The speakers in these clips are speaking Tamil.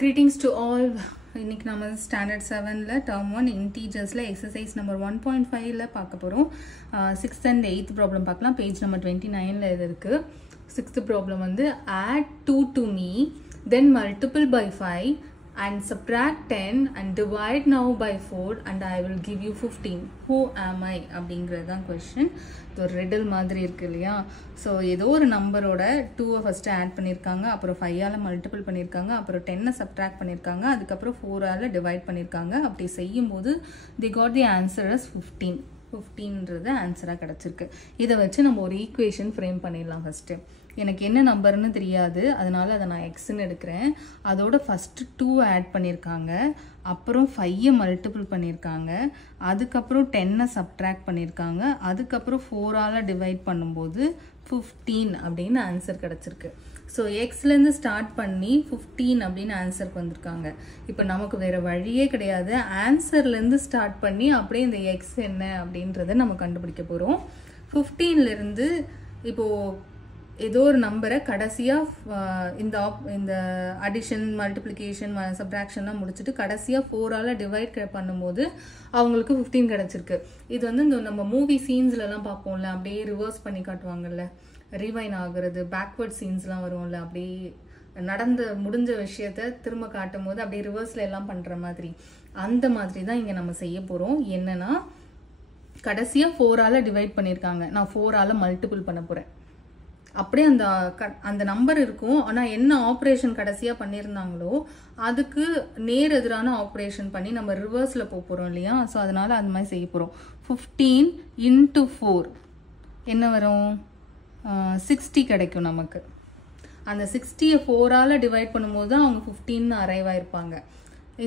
Greetings to all. இன்னைக்கு நம்ம ஸ்டாண்டர்ட் 7ல term 1 integersல exercise number 1.5ல பார்க்க போறோம். 6th and 8th problem பார்க்கலாம். Page number 29ல இது இருக்கு. 6th problem வந்து add 2 to me, then multiply by 5 and subtract 10 and divide now by 4 and I will give you 15. Who am I? அப்படிங்கிறது தான் question. இது ஒரு riddle மாதிரி இருக்கு இல்லையா? ஸோ ஏதோ ஒரு நம்பரோட 2 ஃபர்ஸ்ட் ஆட் பண்ணியிருக்காங்க, அப்புறம் 5ஆல் மல்டிபிள் பண்ணியிருக்காங்க, அப்புறம் 10 சப்ட்ராக்ட் பண்ணியிருக்காங்க, அதுக்கப்புறம் 4ஆல் டிவைட் பண்ணியிருக்காங்க. அப்படி செய்யும்போது தி காட் தி ஆன்சர் as 15. 15ன்றது ஆன்சராக கிடச்சிருக்கு. இதை வச்சு நம்ம ஒரு ஈக்குவேஷன் ஃப்ரேம் பண்ணிடலாம். ஃபஸ்ட்டு எனக்கு என்ன நம்பர்னு தெரியாது, அதனால அதை நான் எக்ஸ்ன்னு எடுக்கிறேன். அதோட ஃபஸ்ட்டு 2 ஆட் பண்ணியிருக்காங்க, அப்புறம் 5 மல்டிபிள் பண்ணியிருக்காங்க, அதுக்கப்புறம் 10 சப்ட்ராக்ட் பண்ணியிருக்காங்க, அதுக்கப்புறம் 4ஆல் டிவைட் பண்ணும்போது 15 அப்படின்னு ஆன்சர் கிடச்சிருக்கு. ஸோ எக்ஸ்லேருந்து ஸ்டார்ட் பண்ணி 15 அப்படின்னு ஆன்சருக்கு வந்திருக்காங்க. இப்போ நமக்கு வேறு வழியே கிடையாது, ஆன்சர்லேருந்து ஸ்டார்ட் பண்ணி அப்படியே இந்த எக்ஸ் என்ன அப்படின்றத நம்ம கண்டுபிடிக்க போகிறோம். 15லேருந்து இப்போது ஏதோ ஒரு நம்பரை கடைசியாக இந்த அடிஷன் மல்டிப்ளிகேஷன் சப்ட்ராக்ஷன்லாம் முடிச்சுட்டு கடைசியாக 4ஆல் டிவைட் பண்ணும்போது அவங்களுக்கு 15 கிடச்சிருக்கு. இது வந்து இந்த நம்ம மூவி சீன்ஸ்லலாம் பார்ப்போம்ல, அப்படியே ரிவர்ஸ் பண்ணி காட்டுவாங்கல்ல, ரீவைன் ஆகுறது, பேக்வர்ட் சீன்ஸ்லாம் வரும்ல, அப்படியே முடிஞ்ச விஷயத்த திரும்ப காட்டும் போது அப்படியே ரிவர்ஸில் எல்லாம் பண்ணுற மாதிரி, அந்த மாதிரி தான் இங்கே நம்ம செய்ய போகிறோம். என்னன்னா கடைசியாக 4ஆல் டிவைட் பண்ணியிருக்காங்க, நான் 4ஆல் மல்டிபிள் பண்ண போகிறேன். அப்படியே அந்த நம்பர் இருக்கும், ஆனால் என்ன ஆப்ரேஷன் கடைசியாக பண்ணியிருந்தாங்களோ அதுக்கு நேர் எதிரான ஆப்ரேஷன் பண்ணி நம்ம ரிவர்ஸில் போகிறோம் இல்லையா? ஸோ அதனால் அந்த மாதிரி செய்ய போகிறோம். 15 into 4 என்ன வரும்? 60 கிடைக்கும் நமக்கு. அந்த 60யை 4ஆல் டிவைட் பண்ணும்போது தான் அவங்க 15 அரைவ் ஆயிருப்பாங்க.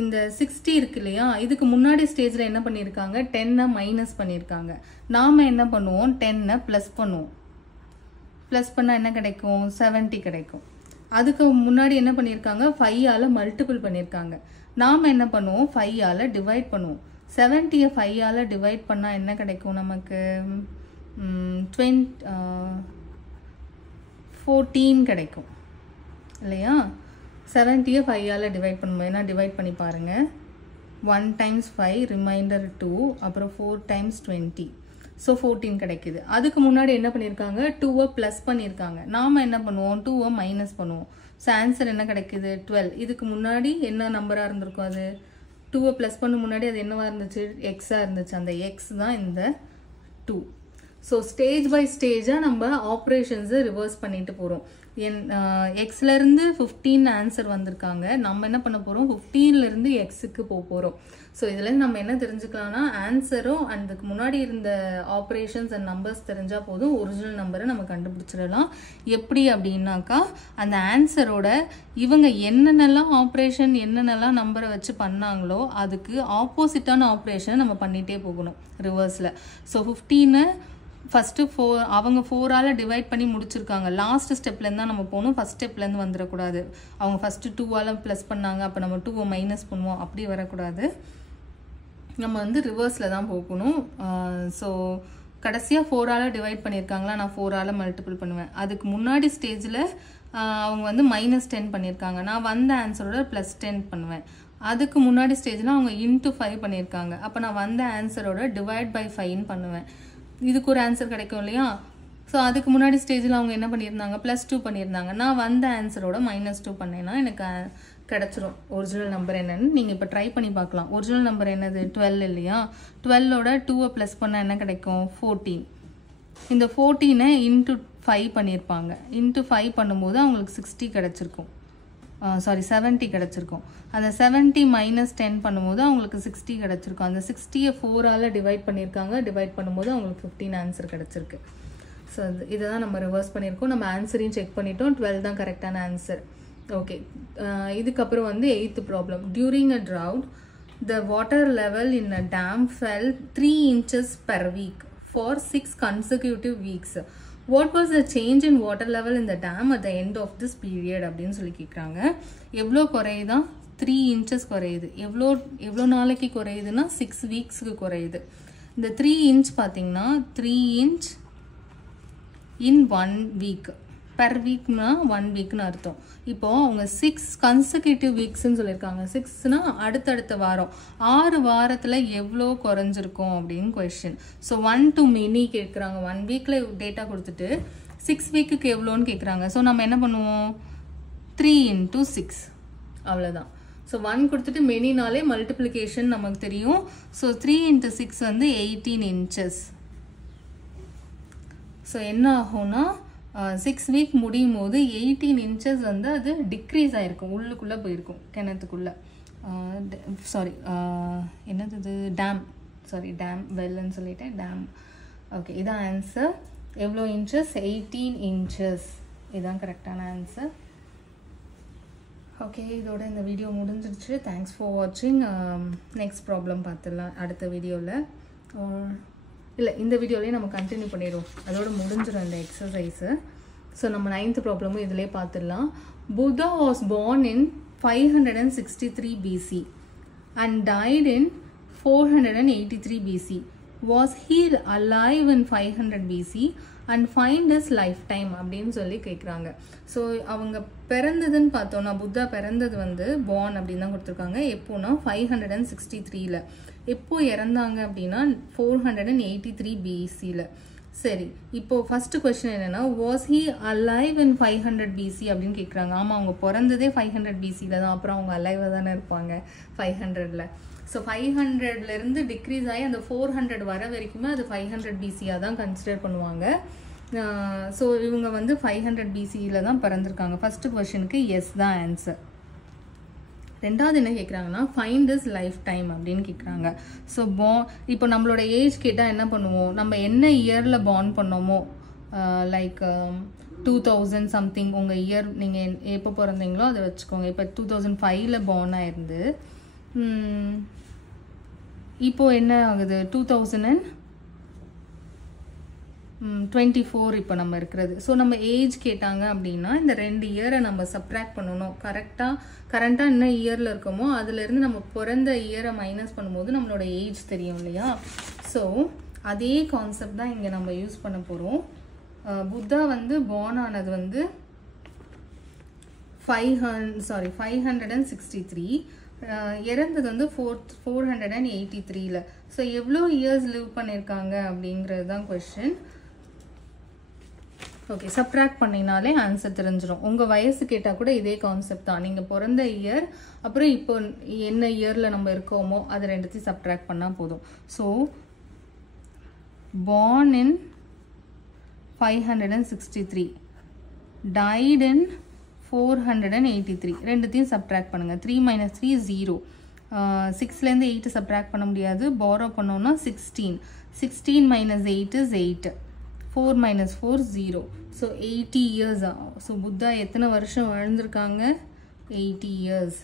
இந்த 60 இருக்கு இல்லையா, இதுக்கு முன்னாடி ஸ்டேஜில் என்ன பண்ணியிருக்காங்க? 10 மைனஸ் பண்ணியிருக்காங்க. நாம் என்ன பண்ணுவோம்? 10 ப்ளஸ் பண்ணுவோம். ப்ளஸ் பண்ணால் என்ன கிடைக்கும்? 70 கிடைக்கும். அதுக்கு முன்னாடி என்ன பண்ணியிருக்காங்க? 5ஆல் மல்டிபிள் பண்ணியிருக்காங்க. நாம் என்ன பண்ணுவோம்? 5ஆல் டிவைட் பண்ணுவோம். 70யை 5ஆல் டிவைட் பண்ணால் என்ன கிடைக்கும் நமக்கு? 14 கிடைக்கும் இல்லையா? 70யை 5ஆல் டிவைட் பண்ணுவோம். ஏன்னா டிவைட் பண்ணி பாருங்கள். 1 times 5 ரிமைண்டர் 2, அப்புறம் 4 times 20. ஸோ 14 கிடைக்குது. அதுக்கு முன்னாடி என்ன பண்ணியிருக்காங்க? 2வை ப்ளஸ் பண்ணியிருக்காங்க. நாம் என்ன பண்ணுவோம்? 2வை மைனஸ் பண்ணுவோம். ஸோ ஆன்சர் என்ன கிடைக்குது? 12. இதுக்கு முன்னாடி என்ன நம்பராக இருந்திருக்கும்? அது 2வை ப்ளஸ் பண்ண முன்னாடி அது என்னவாக இருந்துச்சு? எக்ஸாக இருந்துச்சு. அந்த எக்ஸ் தான் இந்த 2. ஸோ ஸ்டேஜ் பை ஸ்டேஜாக நம்ம ஆப்ரேஷன்ஸை ரிவர்ஸ் பண்ணிட்டு போகிறோம். எக்ஸ்லேருந்து 15 ஆன்சர் வந்திருக்காங்க, நம்ம என்ன பண்ண போகிறோம்? 15லேருந்து எக்ஸுக்கு போகிறோம். ஸோ இதுலேருந்து நம்ம என்ன தெரிஞ்சுக்கலாம்னா, ஆன்சரும் அதுக்கு முன்னாடி இருந்த ஆப்ரேஷன்ஸ் அண்ட் நம்பர்ஸ் தெரிஞ்சால் போதும், ஒரிஜினல் நம்பரை நம்ம கண்டுபிடிச்சிடலாம். எப்படி அப்படின்னாக்கா, அந்த ஆன்சரோட இவங்க என்னென்னலாம் ஆப்ரேஷன் என்னென்னலாம் நம்பரை வச்சு பண்ணாங்களோ அதுக்கு ஆப்போசிட்டான ஆப்ரேஷனை நம்ம பண்ணிகிட்டே போகணும் ரிவர்ஸில். ஸோ 15 ஃபஸ்ட்டு அவங்க 4ஆல் டிவைட் பண்ணி முடிச்சிருக்காங்க. லாஸ்ட் ஸ்டெப்லேருந்து தான் நம்ம போகணும், ஃபஸ்ட் ஸ்டெப்லேருந்து வந்துடக்கூடாது. அவங்க ஃபஸ்ட்டு 2ஆல் ப்ளஸ் பண்ணாங்க, அப்போ நம்ம 2வை மைனஸ் பண்ணுவோம், அப்படி வரக்கூடாது. நம்ம வந்து ரிவர்ஸில் தான் போகணும். ஸோ கடைசியாக 4ஆல் டிவைட் பண்ணியிருக்காங்களா, நான் 4ஆல் மல்டிபிள் பண்ணுவேன். அதுக்கு முன்னாடி ஸ்டேஜில் அவங்க வந்து -10 பண்ணியிருக்காங்க, நான் வந்த ஆன்சரோட +10 பண்ணுவேன். அதுக்கு முன்னாடி ஸ்டேஜில் அவங்க into 5 பண்ணியிருக்காங்க, அப்போ நான் வந்த ஆன்சரோட டிவைட் பை 5 பண்ணுவேன். இதுக்கு ஒரு ஆன்சர் கிடைக்கும் இல்லையா? ஸோ அதுக்கு முன்னாடி ஸ்டேஜில் அவங்க என்ன பண்ணியிருந்தாங்க? +2 பண்ணியிருந்தாங்க, நான் வந்த ஆன்சரோட -2 பண்ணேன்னா எனக்கு கிடச்சிரும் ஒரிஜினல் நம்பர் என்னன்னு. நீங்கள் இப்போ ட்ரை பண்ணி பார்க்கலாம். ஒரிஜினல் நம்பர் என்னது? 12 இல்லையா? 12ஓட 2வை ப்ளஸ் பண்ணால் என்ன கிடைக்கும்? 14. இந்த 14ஐ into 5 பண்ணியிருப்பாங்க. into 5 பண்ணும்போது அவங்களுக்கு 60 கிடச்சிருக்கும், 70 கிடச்சிருக்கும். அந்த 70 -10 பண்ணும்போது அவங்களுக்கு 60 கிடச்சிருக்கும். அந்த 60யை 4ஆல் டிவைட் பண்ணியிருக்காங்க, டிவைட் பண்ணும்போது அவங்களுக்கு 15 ஆன்சர் கிடச்சிருக்கு. ஸோ இதை தான் நம்ம ரிவர்ஸ் பண்ணியிருக்கோம். நம்ம ஆன்சரையும் செக் பண்ணிட்டோம், 12 தான் கரெக்டான ஆன்சர். ஓகே, இதுக்கப்புறம் வந்து 8th problem. During a drought the water level in a dam fell 3 inches per week for 6 consecutive weeks. What was the change in water level in the dam at the end of this period அப்படின்னு சொல்லி கேட்குறாங்க. எவ்வளோ குறையுதான்? 3 inches குறையுது. எவ்வளோ நாளைக்கு குறையுதுன்னா 6 weeksக்கு குறையுது. இந்த 3 inch பார்த்தீங்கன்னா 3 inch in 1 week. பெர் வீக்னா 1 வீக்னு அர்த்தம். இப்போது அவங்க 6 கன்செக்யூட்டிவ் வீக்ஸ்ன்னு சொல்லியிருக்காங்க. 6னா அடுத்தடுத்த வாரம், 6 வாரத்தில் எவ்வளோ குறைஞ்சிருக்கும் அப்படின்னு கொஸ்டின். ஸோ 1 to many கேட்குறாங்க. 1 வீக்கில் டேட்டா கொடுத்துட்டு 6 வீக்குக்கு எவ்வளோன்னு கேட்குறாங்க. ஸோ நம்ம என்ன பண்ணுவோம், 3 into 6 அவ்வளோதான். ஸோ 1 கொடுத்துட்டு மெனினாலே மல்டிப்ளிகேஷன் நமக்கு தெரியும். ஸோ 3 into 6 வந்து 18 inches. ஸோ என்ன ஆகும்னா 6 வீக் முடியும் போது 18 inches வந்து அது டிக்ரீஸ் ஆகிருக்கும், உள்ளுக்குள்ளே போயிருக்கும் கிணத்துக்குள்ளே. சாரி என்னது இது, டேம் வெல்லுன்னு சொல்லிட்டேன், டேம். ஓகே, இதான் ஆன்சர். எவ்வளோ இன்ச்சஸ், 18 inches. இதுதான் கரெக்டான ஆன்சர். ஓகே, இதோட இந்த வீடியோ முடிஞ்சிருச்சு. தேங்க்ஸ் ஃபார் வாட்சிங். நெக்ஸ்ட் ப்ராப்ளம் பார்த்துடலாம் அடுத்த வீடியோவில். இல்லை, இந்த வீடியோலேயே நம்ம கண்டினியூ பண்ணிடுவோம், அதோட முடிஞ்சிடும் இந்த எக்ஸசைஸு. ஸோ நம்ம 9th ப்ராப்ளமும் இதிலே பார்த்துடலாம். Buddha was born in 563 BC and died in 483 BC. Was he alive in 500 BC and find his lifetime அப்படின்னு சொல்லி கேட்குறாங்க. ஸோ அவங்க பிறந்ததுன்னு பார்த்தோன்னா, புத்தா பிறந்தது வந்து born அப்படின்னு தான் கொடுத்துருக்காங்க. எப்போனா 563ல். எப்போ இறந்தாங்க அப்படின்னா 483 BCயில். சரி, இப்போது ஃபஸ்ட்டு கொஸ்டின் என்னென்னா, was he alive in 500 BC அப்படின்னு கேட்குறாங்க. ஆமாம், அவங்க பிறந்ததே 500 BCயில் தான். அப்புறம் அவங்க அலைவாக தானே இருப்பாங்க 500ல். ஸோ 500லேருந்து டிக்ரீஸ் ஆகி அந்த 400 வர வரைக்குமே அது 500 BCயாக தான் கன்சிடர் பண்ணுவாங்க. ஸோ இவங்க வந்து 500 BCயில் தான் பிறந்திருக்காங்க. ஃபஸ்ட்டு கொஸ்டினுக்கு எஸ் தான் ஆன்சர். ரெண்டாவது என்ன கேட்குறாங்கன்னா, ஃபைண்ட் இஸ் லைஃப் டைம் அப்படின்னு கேட்குறாங்க. ஸோ இப்போ நம்மளோட ஏஜ் கேட்டால் என்ன பண்ணுவோம், நம்ம என்ன இயரில் பார்ன் பண்ணோமோ, லைக் 2000 சம்திங் உங்கள் இயர் நீங்கள் எப்போ பிறந்தீங்களோ அதை வச்சுக்கோங்க. இப்போ 2005ல் பார்ன் ஆயிருந்து இப்போது என்ன ஆகுது, 2024 இப்போ நம்ம இருக்கிறது. ஸோ நம்ம ஏஜ் கேட்டாங்க அப்படின்னா இந்த 2 இயரை நம்ம சப்ட்ராக்ட் பண்ணணும். கரண்ட்டாக என்ன இயரில் இருக்கோமோ அதுலேருந்து நம்ம பிறந்த இயரை மைனஸ் பண்ணும்போது நம்மளோட ஏஜ் தெரியும் இல்லையா. ஸோ அதே கான்செப்ட் தான் இங்கே நம்ம யூஸ் பண்ண போகிறோம். புத்தா வந்து பார்ன் ஆனது வந்து 563, இறந்தது வந்து 483ல். ஸோ எவ்வளோ இயர்ஸ் லிவ் பண்ணியிருக்காங்க அப்படிங்கிறது தான் கொஸ்டின். ஓகே, சப்ட்ராக்ட் பண்ணினாலே ஆன்சர் தெரிஞ்சிடும். உங்கள் வயசு கேட்டால் கூட இதே கான்செப்ட் தான். நீங்கள் பிறந்த இயர் அப்புறம் இப்போ என்ன இயரில் நம்ம இருக்கோமோ அது ரெண்டுத்தையும் சப்ட்ராக்ட் பண்ணால் போதும். So born in 563, died in 483, ரெண்டுத்தையும் சப்ட்ராக்ட் பண்ணுங்கள். 3 - 3 0. 6லேருந்து 8 சப்ட்ராக்ட் பண்ண முடியாது. பாரோ பண்ணோன்னா 16. 16 - 8 is 8. 4 - 4 0. ஸோ 80 இயர்ஸ் ஆகும். ஸோ புத்தா எத்தனை வருஷம் வாழ்ந்திருக்காங்க, 80 இயர்ஸ்.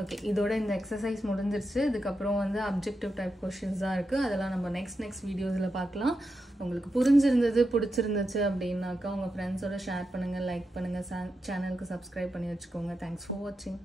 ஓகே, இதோட இந்த எக்ஸசைஸ் முடிஞ்சிருச்சு. இதுக்கப்புறம் வந்து அப்ஜெக்டிவ் டைப் கொஷின்ஸ் தான் இருக்குது. அதெல்லாம் நம்ம நெக்ஸ்ட் வீடியோஸில் பார்க்கலாம். உங்களுக்கு புரிஞ்சிருந்தது, பிடிச்சிருந்துச்சு அப்படின்னாக்கா உங்கள் ஃப்ரெண்ட்ஸோட ஷேர் பண்ணுங்கள், லைக் பண்ணுங்கள், சேனலுக்கு சப்ஸ்கிரைப் பண்ணி வச்சுக்கோங்க. தேங்க்ஸ் ஃபார் வாட்சிங்.